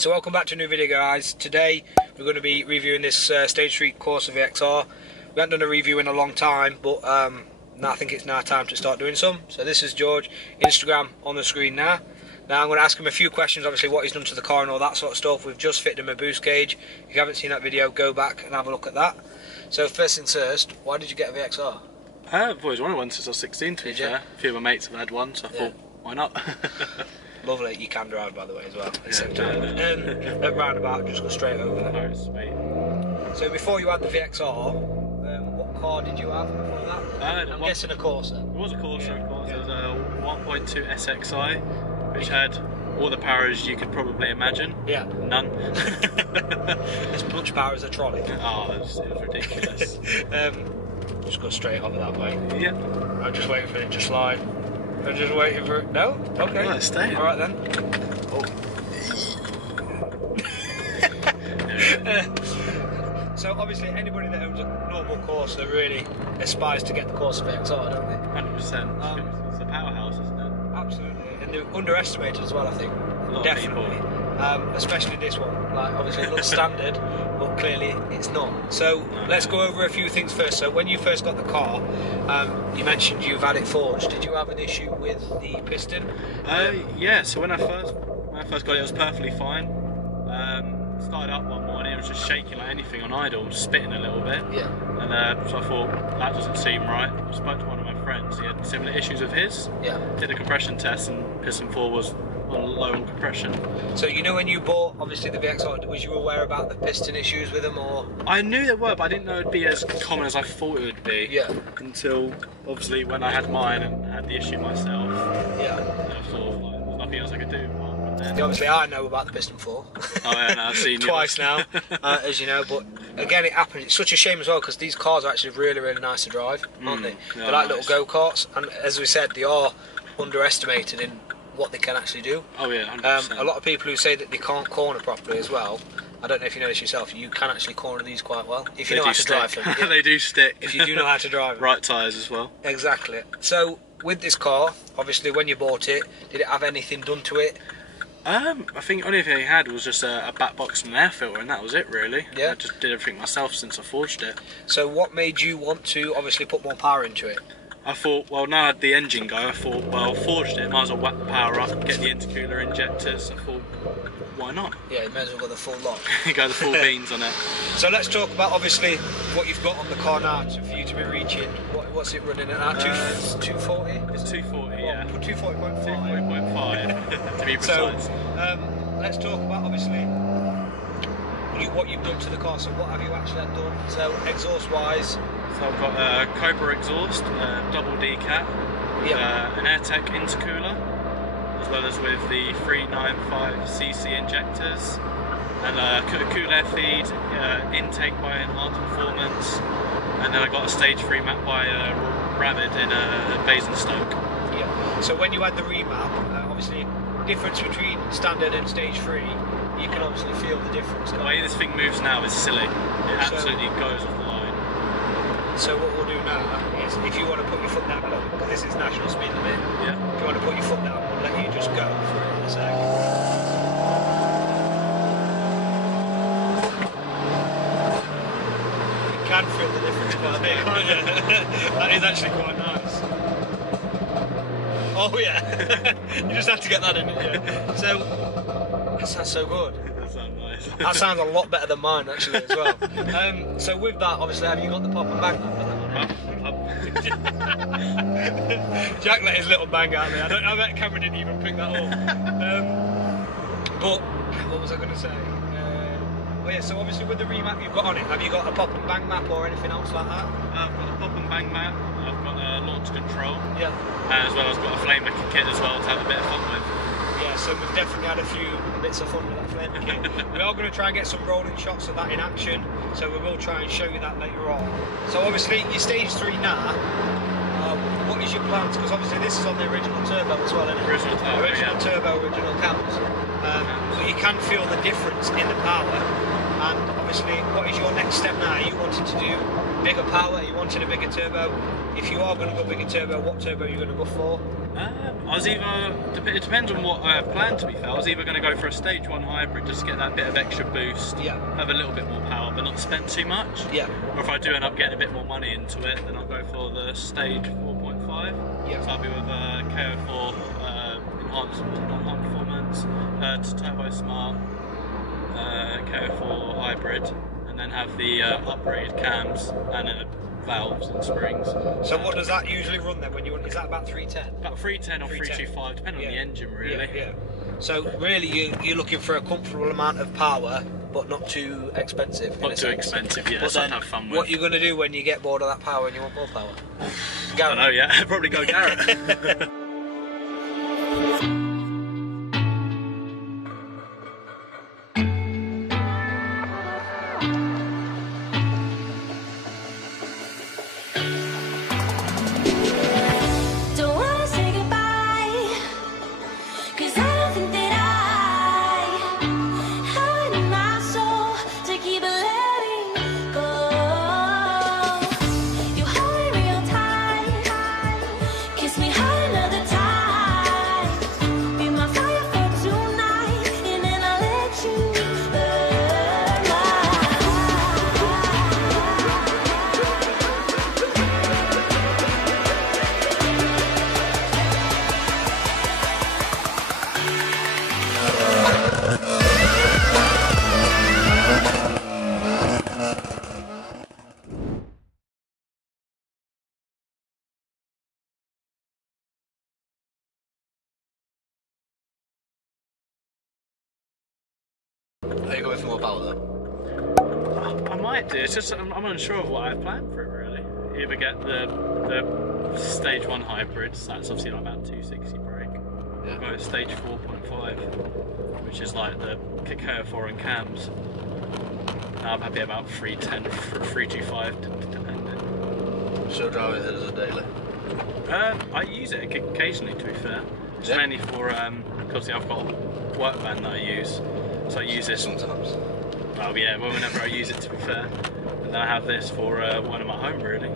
So welcome back to a new video, guys. Today we're going to be reviewing this Stage 3 Corsa VXR. We haven't done a review in a long time, but now I think it's now time to start doing some. So this is George, Instagram on the screen now. Now I'm going to ask him a few questions, obviously what he's done to the car and all that sort of stuff. We've just fitted him a boost gauge. If you haven't seen that video, go back and have a look at that. So first things first, why did you get a VXR? I've always wanted one since I was 16, to be fair. A few of my mates have had one, so I thought, why not? Lovely, you can drive by the way as well. At roundabout, just go straight over. Oh, sweet. So before you had the VXR, what car did you have before that? I'm guessing a Corsa. It was a Corsa, of course. It was a 1.2 SXI, which had all the powers you could probably imagine. Yeah. None. As much power as a trolley. Oh, it was ridiculous. Just go straight over that way. Yeah. I'm just waiting for it to slide. I'm just waiting for it. No? Okay. Oh, it's staying. Alright then. Oh. So obviously anybody that owns a normal Corsa really aspires to get the Corsa VXR, don't they? 100%. It's a powerhouse, isn't it? Absolutely. And they're underestimated as well, I think. A lot Definitely. of people. Especially this one. Like, obviously it looks standard, but clearly it's not. So let's go over a few things first. So when you first got the car, you mentioned you've had it forged. Did you have an issue with the piston? Yeah. So when I first got it was perfectly fine. Started up one morning, it was just shaking like anything on idle, just spitting a little bit. Yeah. And so I thought, that doesn't seem right. I spoke to one of my friends, he had similar issues with his. Yeah. Did a compression test and piston 4 was low on compression. So you know when you bought, obviously, the VXR, was you aware about the piston issues with them, or...? I knew there were, but I didn't know it'd be as common as I thought it would be. Yeah. Until, obviously, when I had mine and had the issue myself. Yeah. I sort of, like, there's nothing else I could do. Obviously, I know about the piston 4. Oh yeah, no, I've seen twice now, as you know. But again, it happens. It's such a shame as well because these cars are actually really, really nice to drive, aren't they? They're like little go-karts, and as we said, they are underestimated in what they can actually do. Oh yeah, 100%. A lot of people who say that they can't corner properly as well. I don't know if you know this yourself. You can actually corner these quite well if you know how to drive them. Yeah. They do stick. If you do know how to drive them. Right tyres as well. Exactly. So with this car, obviously, when you bought it, did it have anything done to it? I think the only thing I had was just a back box and an air filter, and that was it really. Yeah. I just did everything myself since I forged it. So what made you want to obviously put more power into it? I thought, well, now I had the engine go, I thought, well, I forged it, might as well whack the power up, get the intercooler injectors. I thought, why not? Yeah, you may as well go the full lot. You go the full beans on it. So let's talk about obviously what you've got on the car now for you to be reaching. What's it running at now? 240? It's 240, yeah. 240.5. 240.5 to be precise. So let's talk about obviously what you've done to the car. So what have you actually done? So exhaust wise. So I've got a Cobra exhaust, double D cap, an AirTech intercooler, as well as with the 395cc injectors, and a cool air feed, intake by Enhanced Performance, and then I got a Stage 3 map by Rabbit in Basingstoke. Yeah. So when you had the remap, obviously difference between standard and Stage 3, you can obviously feel the difference. The way this thing moves now is silly. It absolutely goes off the line. So what we'll do now is, if you want to put your foot down a little bit, because this is national speed limit, if you want to put your foot down, we'll let you just go for it in a sec. You can feel the difference quite a bit. That is actually quite nice. Oh yeah, you just have to get that in it, yeah. So, that sounds so good. That sounds nice. That sounds a lot better than mine actually as well. So with that, obviously, have you got the pop and bang? Jack let his little bang out there. I bet Cameron didn't even pick that up. But what was I going to say? Well, yeah. So obviously with the remap you've got on it, have you got a pop and bang map or anything else like that? I've got a pop and bang map. I've got a launch control. Yeah. As well as got a flame maker kit as well to have a bit of fun with. Yeah, so we've definitely had a few bits of fun with that flame kit. We are going to try and get some rolling shots of that in action, so we will try and show you that later on. So obviously, your Stage 3 now, what is your plans? Because obviously this is on the original turbo as well, isn't it? Original turbo, original cams. But you can feel the difference in the power, and obviously, what is your next step now? Are you wanting to do bigger power? Are you wanting a bigger turbo? If you are going to go bigger turbo, what turbo are you going to go for? I was either, it depends on what I have planned to be fair. I was either going to go for a stage 1 hybrid just to get that bit of extra boost, have a little bit more power but not spend too much. Or if I do end up getting a bit more money into it, then I'll go for the stage 4.5. So I'll be with KO4 enhanced performance, Turbo Smart, KO4 hybrid, and then have the upgraded cams and valves and springs. So what does that usually run then when you want? Is that about 310? About 310 or 325, depending on the engine really. So really you're looking for a comfortable amount of power, but not too expensive. Not too expensive, yeah. But then, have fun with. What are you going to do when you get bored of that power and you want more power? I don't know, yeah. Probably go Garrett. Are you going for more power though? I might do. It's just I'm unsure of what I have planned for it really. Either get the stage 1 hybrid, so that's obviously like about 260 brake. Or go stage 4.5, which is like the KO4 and cams. I'm happy about 310, 325 depending. Still drive it as a daily? I use it occasionally to be fair. Just mainly for because I've got a work van that I use. So I use this sometimes. Oh yeah, well whenever I use it to be fair. And then I have this for when I'm at home really.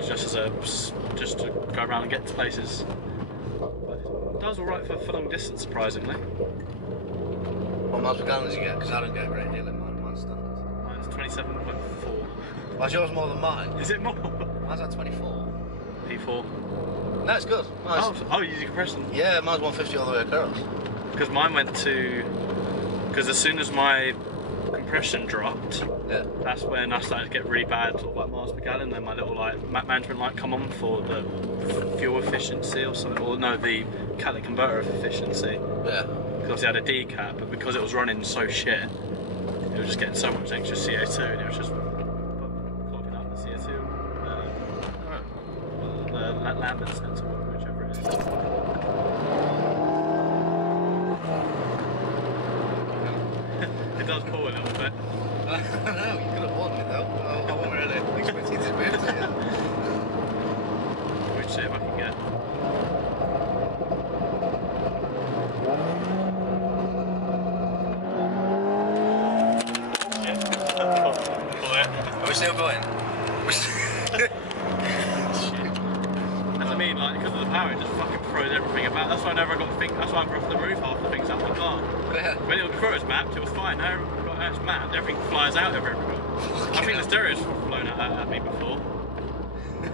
Just to go around and get to places. But it does alright for long distance surprisingly. What miles per gallon does you get? Because I don't get a great deal in mine, mine's standard. Mine's 27.4. Why's yours more than mine? Is it more? Mine's at 24. P4. No, it's good. Oh, you use your compression? Yeah, mine's 150 all the way across. Because mine went to... Because as soon as my compression dropped, that's when I started to get really bad sort of like miles per gallon. Then my little like management light come on for the fuel efficiency or something, or no, the catalytic converter efficiency. Yeah. Because obviously I had a D-cap, but because it was running so shit, it was just getting so much extra CO2, and it was just clogging up the CO2, the Lambert sensor, whichever it is. It does pull a little bit. I know, you could have warned me though. I wasn't really expecting to move to you. Which shape I can get. Are we still going? As I mean, like, because of the power, it just fucking throws everything about. That's why I never got to think. That's why I broke the roof half the things out of the car. When it was mapped, it was fine. Now it's mapped, everything flies out everywhere. I think the stereo's flown at me before.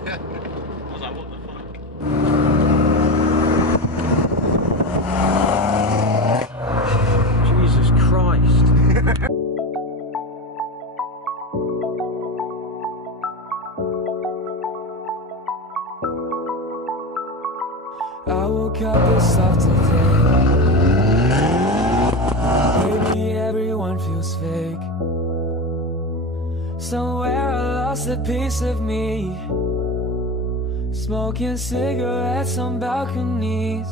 I was like, what the fuck? Jesus Christ. I woke up this afternoon. Maybe everyone feels fake. Somewhere I lost a piece of me, smoking cigarettes on balconies.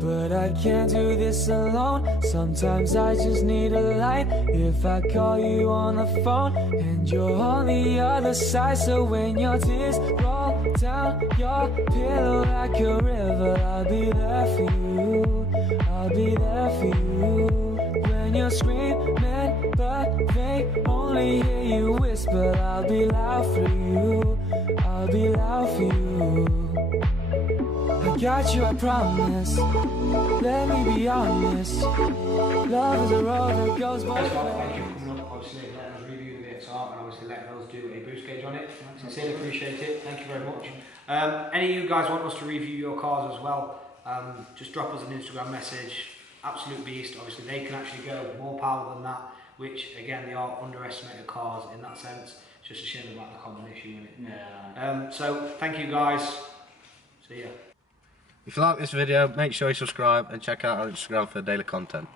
But I can't do this alone. Sometimes I just need a light. If I call you on the phone and you're on the other side, so when your tears roll down your pillow like a river, I'll be there for you. I'll be there for you. When you're screaming but they only hear you whisper, I'll be loud for you. I'll be loud for you. got you, I promise. Let me be honest. Love is a road that goes both ways. Thank you for coming up, obviously letting us review the VXR and obviously letting us do a boost gauge on it. Sincerely appreciate it. Thank you very much. Any of you guys want us to review your cars as well? Just drop us an Instagram message. Absolute beast. Obviously they can actually go more power than that, which again they are underestimated cars in that sense. It's just a shame about the common issue in it. Yeah. So thank you guys. See ya. If you like this video, make sure you subscribe and check out our Instagram for daily content.